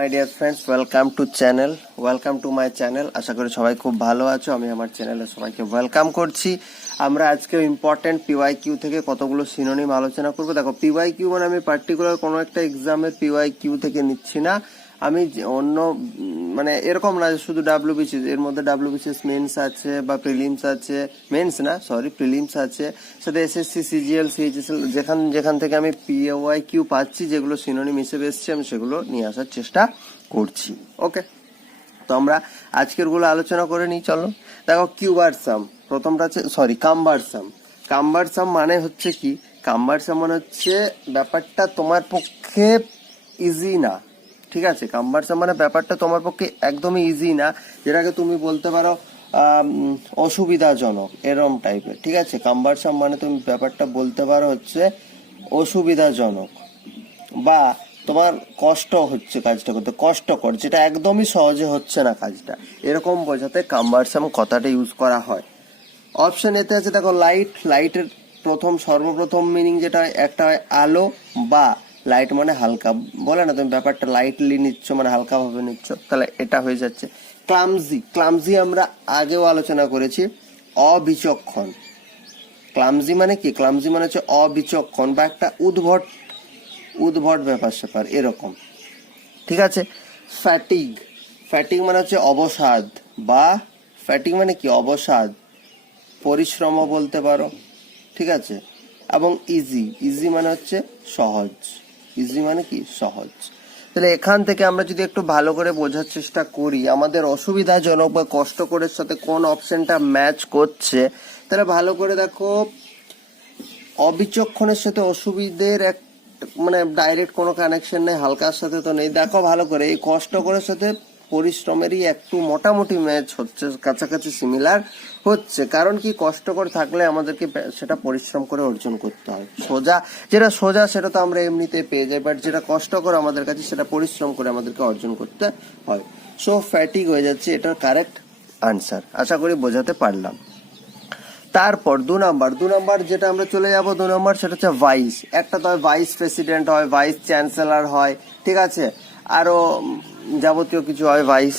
My dear friends, welcome to my channel. আশা করি সবাই খুব ভালো আছো। আমি আমার চ্যানেলে সবাইকে ওয়েলকাম করছি। আমরা আজকে ইম্পর্টেন্ট পিওয়াই কিউ থেকে কতগুলো সিনোনিম আলোচনা করবো। দেখো, পিওয়াই কিউ মানে আমি পার্টিকুলার কোনো একটা এক্সামের পিওয়াই কিউ থেকে নিচ্ছি না। আমি অন্য মানে এরকম না শুধু ডাব্লিউবিসিএস, এর মধ্যে ডাব্লিউবিসিএস মেন্স আছে বা প্রিলিমস আছে, প্রিলিমস আছে, সাথে এসএসসি, সিজিএল, সিএইচএসএল, যেখান থেকে আমি পিওয়াই কিউ পাচ্ছি, যেগুলো সিনোনিম হিসেবে এসছে, আমি সেগুলো নিয়ে আসার চেষ্টা করছি। ওকে, তো আমরা আজকের গুলো আলোচনা করে নিই, চলো। দেখো, কিউবারসাম প্রথমটা আছে, কাম্বারসাম মানে হচ্ছে কি? কাম্বারসাম মানে হচ্ছে ব্যাপারটা তোমার পক্ষে ইজি না, ঠিক আছে? কাম্বারসাম মানে ব্যাপারটা তোমার পক্ষে একদমই ইজি না, যেটাকে তুমি বলতে পারো অসুবিধাজনক, এরম টাইপের, ঠিক আছে? কাম্বারসাম মানে তুমি ব্যাপারটা বলতে পারো হচ্ছে অসুবিধাজনক, বা তোমার কষ্ট হচ্ছে কাজটা করতে, কষ্টকর, যেটা একদমই সহজে হচ্ছে না কাজটা, এরকম বোঝাতে কাম্বারসাম কথাটা ইউজ করা হয়। অপশন এতে আছে, দেখো, লাইটের সর্বপ্রথম মিনিং যেটা হয়, একটা হয় আলো, বা লাইট মানে হালকা, বলে না তুমি ব্যাপারটা লাইটলি নিচ্ছ মানে হালকা ভাবে নিচ্ছ, তাহলে এটা হয়ে যাচ্ছে। ক্লামজি আমরা আগেও আলোচনা করেছি, অবিচক্ষণ। ক্লামজি মানে কি? ক্লামজি মানে হচ্ছে অবিচক্ষণ বা একটা উদ্ভট ব্যাপার স্যাপার এরকম, ঠিক আছে? ফ্যাটিগ মানে হচ্ছে অবসাদ, বা ফ্যাটিগ মানে কি? অবসাদ, পরিশ্রম বলতে পারো, ঠিক আছে? এবং ইজি মানে হচ্ছে সহজ, ইজি মানে কি? সহজ। তাহলে এখান থেকে আমরা যদি একটু ভালো করে বোঝার চেষ্টা করি আমাদের অসুবিধাজনক বা কষ্টকরের সাথে কোন অপশনটা ম্যাচ করছে, তাহলে ভালো করে দেখো, অবিচক্ষণের সাথে অসুবিধের এক মানে ডাইরেক্ট কোনো কানেকশন নেই, হালকার সাথে তো নেই। দেখো ভালো করে, এই কষ্টকরের সাথে পরিশ্রমেরই একটু মোটামুটি ম্যাচ হচ্ছে, কাছাকাছি সিমিলার হচ্ছে। কারণ কি? কষ্টকর থাকলে আমাদেরকে সেটা পরিশ্রম করে অর্জন করতে হয়। যেটা সোজা সেটা তো আমরা এমনিতে পেয়ে যাই, বাট যেটা কষ্টকর আমাদের কাছে সেটা পরিশ্রম করে আমাদেরকে অর্জন করতে হয়। সো ফ্যাটিক হয়ে যাচ্ছে এটার কারেক্ট আনসার। আশা করি বোঝাতে পারলাম। তারপর দু নাম্বার যেটা আমরা চলে যাব, সেটা হচ্ছে ভাইস। একটা তো হয় ভাইস প্রেসিডেন্ট হয়, ভাইস চ্যান্সেলর হয়, ঠিক আছে? আরো যাবতীয় কিছু হয় ভাইস।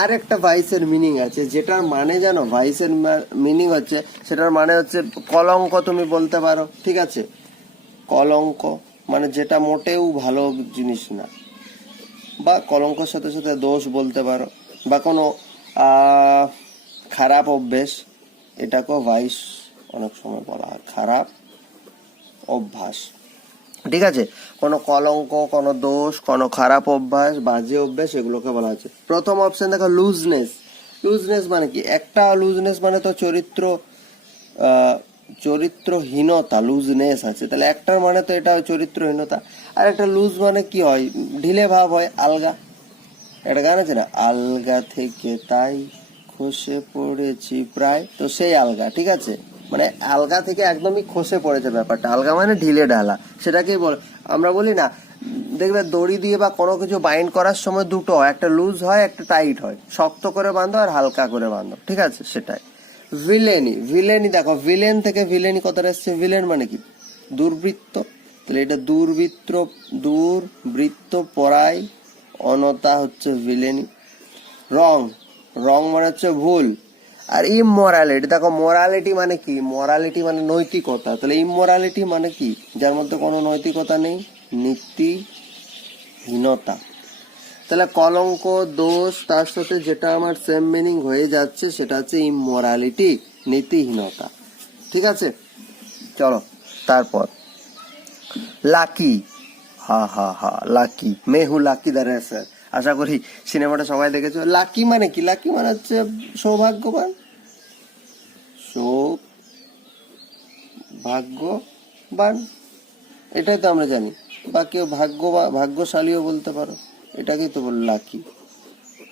আর একটা ভাইসের মিনিং আছে, যেটার মানে জানো, ভাইসের মিনিং হচ্ছে, সেটার মানে হচ্ছে কলঙ্ক, তুমি বলতে পারো, ঠিক আছে? কলঙ্ক মানে যেটা মোটেও ভালো জিনিস না, বা কলঙ্কর সাথে সাথে দোষ বলতে পারো, বা কোনো খারাপ অভ্যেস, এটাকেও ভাইস অনেক সময় বলা হয়, খারাপ অভ্যাস, ঠিক আছে? কোনো কলঙ্ক, কোনো দোষ, কোনো খারাপ অভ্যাস, বাজে অভ্যাস, এগুলোকে বলা হচ্ছে। প্রথম অপশন দেখো, লুজনেস মানে কি? একটা লুজনেস মানে তো চরিত্রহীনতা, লুজনেস আছে, তাহলে একটার মানে তো এটা হয় চরিত্রহীনতা। আর একটা লুজ মানে কি হয়? ঢিলে ভাব হয়, আলগা। একটা গান আছে না, আলগা থেকে তাই খসে পড়েছি প্রায়, তো সেই আলগা, ঠিক আছে? মানে আলগা থেকে একদমই খসে পড়েছে ব্যাপারটা, আলগা মানে ঢিলে ঢালা, সেটাকেই আমরা বলি না, দেখবে দড়ি দিয়ে বা কোনো কিছু বাইন্ড করার সময় দুটো হয়, একটা লুজ হয়, একটা টাইট হয়, শক্ত করে বাঁধো আর হালকা করে বাঁধো, ঠিক আছে? সেটাই। ভিলেনি দেখো, ভিলেন থেকে ভিলেনি কথাটা এসছে, ভিলেন মানে কি? দুর্বৃত্ত, তাহলে এটা দুর্বৃত্ত পরায় অনতা হচ্ছে ভিলেনি। রং মানে হচ্ছে ভুল। আর ইমোরালিটি দেখো, মোরালিটি মানে কি? মোরালিটি মানে নৈতিকতা, তাহলে ইমোরালিটি মানে কি? যার মধ্যে কোনো নৈতিকতা নেই, নীতিহীনতা। তাহলে কলঙ্ক, দোষ, তার সাথে যেটা আমার সেম মিনিং হয়ে যাচ্ছে সেটা হচ্ছে ইমোরালিটি, নীতিহীনতা, ঠিক আছে? চলো, তারপর Lucky. Lucky, Mehu Lucky the racer. আশা করি সিনেমাটা সবাই দেখেছো। লাকি মানে কি? লাকি মানে হচ্ছে সৌভাগ্যবান, এটাই তো আমরা জানি। বা কেউ ভাগ্যশালীও বলতে পারো, এটাকেই তো বল লাকি,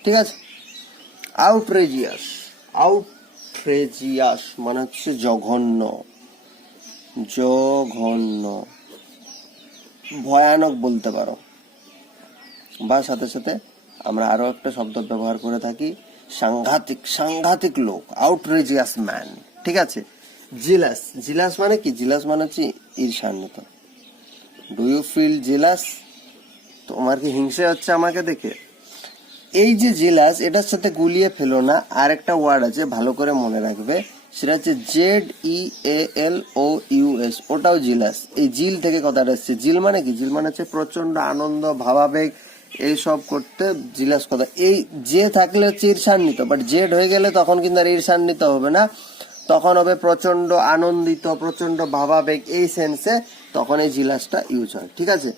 ঠিক আছে? আউটরেজিয়াস মানে হচ্ছে জঘন্য, ভয়ানক বলতে পারো। বা সাথে সাথে আমরা আরো একটা শব্দ ব্যবহার করে থাকি, সাংঘাতিক লোক, আউটরেজিয়াস ম্যান, ঠিক আছে? জিলাস মানে কি? জিলাস মানে হচ্ছে ঈর্ষান্বিত। Do you feel jealous? তোমার কি হিংসে হচ্ছে আমাকে দেখে? এই যে জিলাস, এটার সাথে গুলিয়ে ফেলো না, আর একটা ওয়ার্ড আছে ভালো করে মনে রাখবে, সেটা হচ্ছে ZELOUS, ওটাও জিলাস। এই জিল থেকে কথাটা এসছে। জিল মানে কি? জিল মানে হচ্ছে প্রচন্ড আনন্দ, ভাবাবেগ, এইসব করতে জিলাস কথা। এই যে থাকলে হচ্ছে ঈর্ষান্বিত, বাট জেড হয়ে গেলে তখন কিন্তু আর ঈর্ষান্বিত হবে না, তখন হবে প্রচন্ড আনন্দিত, প্রচন্ড ভাবাবেগ, এই সেন্সে তখন এই জিলাসটা ইউজ হয়। ঠিক আছে।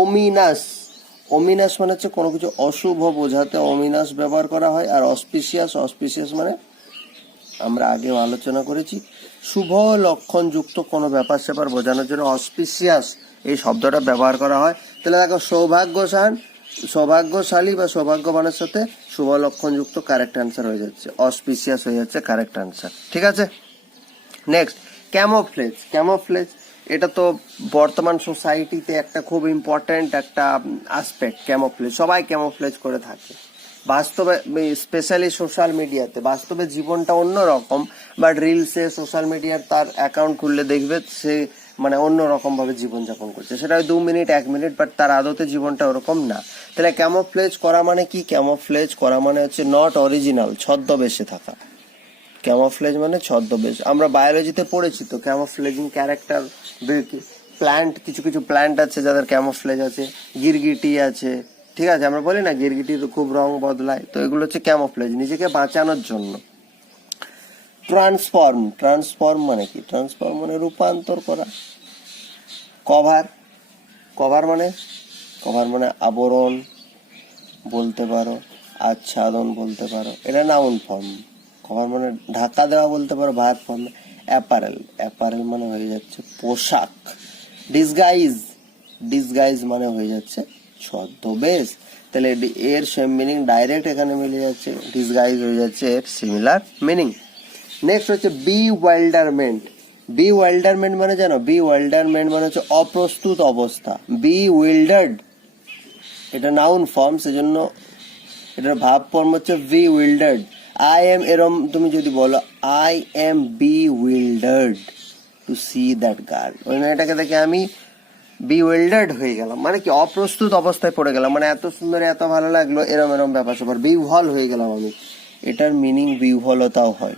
ওমিনাস, ওমিনাস মানে হচ্ছে কোনো কিছু অশুভ বোঝাতে ওমিনাস ব্যবহার করা হয়। আর অসপিসিয়াস, অসপিসিয়াস মানে আমরা আগেও আলোচনা করেছি, শুভ লক্ষণ যুক্ত কোনো ব্যাপার স্যাপার বোঝানোর জন্য অসপিসিয়াস এই শব্দটা ব্যবহার করা হয়। তাহলে দেখো, সৌভাগ্যশালী বা সৌভাগ্যবানের সাথে শুভ লক্ষণ যুক্ত কারেক্ট অ্যান্সার হয়ে যাচ্ছে, অসপিসিয়াস হয়ে যাচ্ছে কারেক্ট অ্যান্সার। ঠিক আছে। Next, camouflage. ক্যামোফ্লেজ এটা তো বর্তমান সোসাইটিতে একটা খুব ইম্পর্ট্যান্ট একটা আসপেক্ট। ক্যামোফ্লেজ, সবাই ক্যামোফ্লেজ করে থাকে বাস্তবে, স্পেশালি সোশ্যাল মিডিয়াতে। বাস্তবে জীবনটা অন্যরকম, বাট রিলসে, সোশ্যাল মিডিয়ার তার অ্যাকাউন্ট খুললে দেখবে সে মানে অন্যরকম ভাবে জীবনযাপন করছে। সেটা 2 মিনিট 1 মিনিট, বাট তার আদতে জীবনটা ওরকম না। তাহলে ক্যামোফ্লেজ করা মানে কি? ক্যামোফ্লেজ করা মানে হচ্ছে নট অরিজিনাল, ছদ্মবেশে থাকা। ক্যামোফ্লেজ মানে ছদ্মবেশ। আমরা বায়োলজিতে পড়েছি তো ক্যামোফ্লেজিং ক্যারেক্টার। প্ল্যান্ট, কিছু কিছু প্ল্যান্ট আছে যাদের ক্যামোফ্লেজ আছে, গিরগিটি আছে। ঠিক আছে, আমরা বলি না গিরগিটির খুব রং বদলায়, তো এগুলো হচ্ছে ক্যামোফ্লেজ, নিজেকে বাঁচানোর জন্য। ট্রান্সফর্ম, ট্রান্সফর্ম মানে কি? ট্রান্সফর্ম মানে রূপান্তর করা। কভার, কভার মানে আবরণ বলতে পারো, আচ্ছাদন বলতে পারো, এটা নাউন ফর্ম। কভার মানে ঢাকা দেওয়া বলতে পারো ভার্ব ফর্ম। অ্যাপারেল, অ্যাপারেল মানে হয়ে যাচ্ছে পোশাক। ডিসগাইজ, ডিসগাইজ মানে হয়ে যাচ্ছে ছদ্মবেশ। তাহলে এর সেম মিনিং ডাইরেক্ট এখানে মিলে যাচ্ছে, ডিসগাইজ হয়ে যাচ্ছে এর সিমিলার মিনিং। নেক্সট হচ্ছে বিওয়াইল্ডারমেন্ট। বিওয়াইল্ডারমেন্ট মানে জানো? বিওয়াইল্ডারমেন্ট মানে হচ্ছে অপ্রস্তুত অবস্থা। বিউইল্ডার্ড এটা নাউন ফর্ম, সেজন্য এটার ভাব ফর্ম হচ্ছে বিউইল্ডার্ড। আই এম, এরম তুমি যদি বলো I am bewildered to see that girl, ওই মেয়েটাকে দেখে আমি বিউইল্ডার্ড হয়ে গেলাম, মানে কি অপ্রস্তুত অবস্থায় পড়ে গেলাম, মানে এত সুন্দর, এত ভালো লাগলো, এরম এরম ব্যাপার স্যাপার, বিহ্বল হয়ে গেলাম আমি। এটার মিনিং বিহ্বলতাও হয়।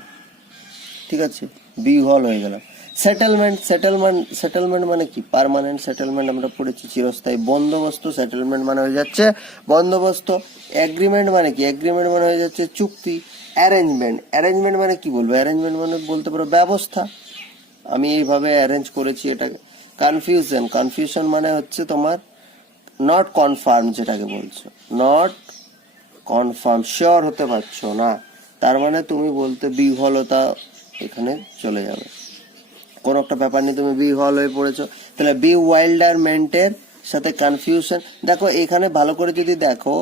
ঠিক আছে, বিহ্বল হয়ে গেলাম। সেটেলমেন্ট, সেটেলমেন্ট মানে কি? পার্মানেন্ট সেটেলমেন্ট আমরা পড়েছি, চিরস্থায়ী বন্দোবস্ত। সেটেলমেন্ট মানে হয়ে যাচ্ছে বন্দোবস্ত। এগ্রিমেন্ট মানে কি? এগ্রিমেন্ট মানে হয়ে যাচ্ছে চুক্তি। অ্যারেঞ্জমেন্ট, অ্যারেঞ্জমেন্ট মানে কি বলবো? অ্যারেঞ্জমেন্ট মানে বলতে পারো ব্যবস্থা, আমি এইভাবে অ্যারেঞ্জ করেছি এটাকে। কনফিউশন, কনফিউশন মানে হচ্ছে তোমার নট কনফার্ম, যেটাকে বলছো নট কনফার্ম, শিওর হতে পারছো না, তার মানে তুমি বলতে বিহ্বলতা এখানে চলে যাবে। কোন একটা ব্যাপার নিয়ে তুমি বিহ্বল হয়ে পড়েছো, তাহলে বিওয়াইল্ডারমেন্টের সাথে কনফিউশন। দেখো এখানে ভালো করে যদি দেখো,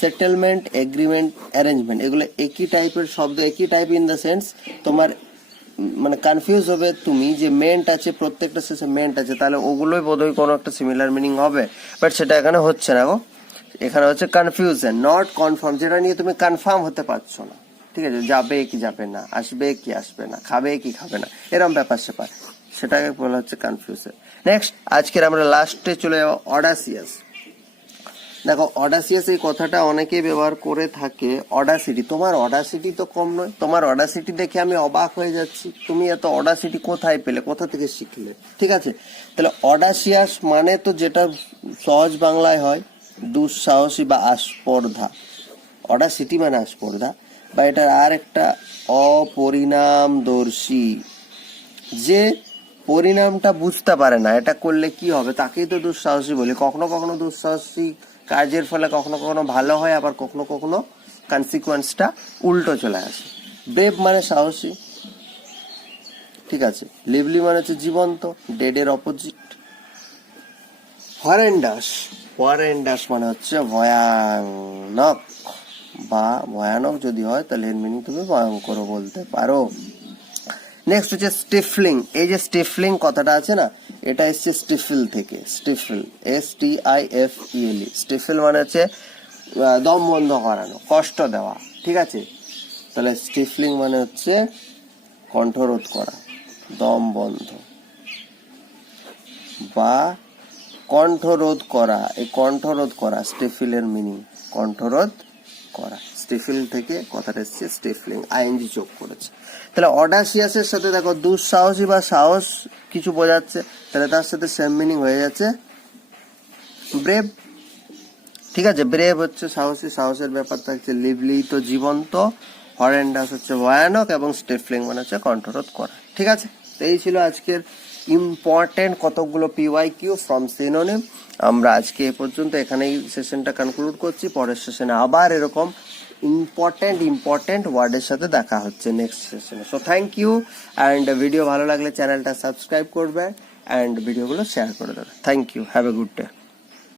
সেটেলমেন্ট, এগ্রিমেন্ট, অ্যারেঞ্জমেন্ট এগুলো একই টাইপের শব্দ, একই টাইপ ইন দ্য সেন্স তোমার মানে কনফিউজ হবে তুমি যে মেন্ট আছে, প্রত্যেকটা শেষে মেন্ট আছে, তাহলে ওগুলোই বোধহয় কোনো একটা সিমিলার মিনিং হবে, বাট সেটা এখানে হচ্ছে না গো। এখানে হচ্ছে কনফিউশন, নট কনফার্ম, যেটা নিয়ে তুমি কনফার্ম হতে পারছো না। ঠিক আছে, যাবে কি যাবে না, আসবে কি আসবে না, খাবে কি খাবে না, এরকম ব্যাপার স্যাপার, সেটাকে বলা হচ্ছে কনফিউশন। নেক্সট, আজকের আমরা লাস্টে চলে যাবো অডাসিয়াস। দেখো অডাসিয়াস এই কথাটা অনেকেই ব্যবহার করে থাকে। অডাসিটি, তোমার অডাসিটি তো কম নয়, তোমার অডাসিটি দেখে আমি অবাক হয়ে যাচ্ছি, তুমি এত অডাসিটি কোথায় পেলে, কোথা থেকে শিখলে? ঠিক আছে, তাহলে অডাসিয়াস মানে তো যেটা সহজ বাংলায় হয় দুঃসাহসী বা আস্পর্ধা। অডাসিটি মানে আস্পর্ধা, বা এটার আর একটা অপরিণামদর্শী, যে পরিণামটা বুঝতে পারে না এটা করলে কি হবে, তাকেই তো দুঃসাহসী বলি। কখনো কখনো দুঃসাহসী কাজের ফলে কখনো কখনো ভালো হয়, আবার কখনো কখনো কনসিকুয়েন্সটা উল্টো চলে আসে। ব্রেভ মানে সাহসী। ঠিক আছে, লিভলি মানে হচ্ছে জীবন্ত, ডেড এর অপোজিট। হরেন্ডাস, হরেন্ডাস মানে হচ্ছে ভয়ানক, বা ভয়ানক যদি হয় তাহলে এর মিনিং তুমি ভয়ঙ্কর বলতে পারো। নেক্সট হচ্ছে স্টিফলিং। এই যে স্টিফলিং কথাটা আছে না, এটা এসছে স্টিফল থেকে। স্টিফল, STIFEL, স্টিফল মানে হচ্ছে দম বন্ধ করানো, কষ্ট দেওয়া। ঠিক আছে, তাহলে স্টিফলিং মানে হচ্ছে কণ্ঠরোধ করা, দম বন্ধ, বা কণ্ঠরোধ করা, এই কণ্ঠরোধ করা স্টিফিলের মিনিং কণ্ঠরোধ করা। স্টিফিল থেকে কথাটা এসছে স্টিফলিং, আইএনজি যোগ করেছে। তাহলে অডাসিয়াসের সাথে দেখো দুঃসাহসী বা সাহস কিছু বোঝাচ্ছে, তাহলে তার সাথে সেম মিনিং হয়ে যাচ্ছে ব্রেভ। ঠিক আছে, ব্রেভ হচ্ছে সাহসী, সাহসের ব্যাপার থাকছে লিভলি তো জীবন্ত, হরেন্ডাস হচ্ছে ভয়ানক, এবং স্টিফলিং মানে হচ্ছে কণ্ঠরোধ করা। ঠিক আছে, তো এই ছিল আজকের ইম্পর্টেন্ট কতগুলো PYQ ফ্রম সিনোনিম। আমরা আজকে এ পর্যন্ত এখানেই সেশনটা কনক্লুড করছি। পরের সেশনে আবার এরকম ইম্পর্টেন্ট ওয়ার্ডের সাথে দেখা হচ্ছে নেক্সট সেশনে। So thank you, and video ভালো লাগলে চ্যানেলটা সাবস্ক্রাইব করবে অ্যান্ড ভিডিওগুলো শেয়ার করে দেবে। Thank you, have a good day.